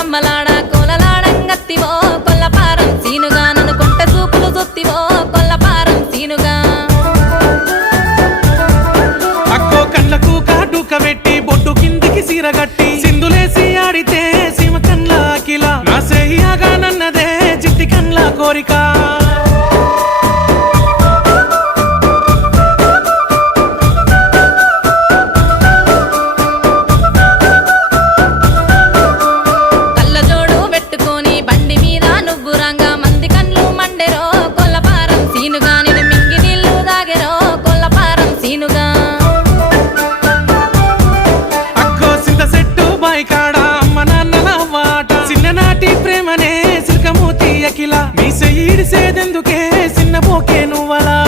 గమ్మలాడ కోలలాడంగత్తివో కొల్లపారం సీనుగా నన్ను కొంట చూపులు జొత్తివో కొల్లపారం సీనుగా అక్కో కళ్ళకు కాటుక పెట్టి బొట్టు కిందికి సీరగట్టి సింధులేసి ఆడితే సీమ కన్ల అఖిల నా సేహియాగా నన్నదే చిట్టి కన్ల కోరిక ప్రేమనే సిల్కమూతి అఖిల మీ సెయ్యిడిసేదెందుకే చిన్న పోకే నువ్వలా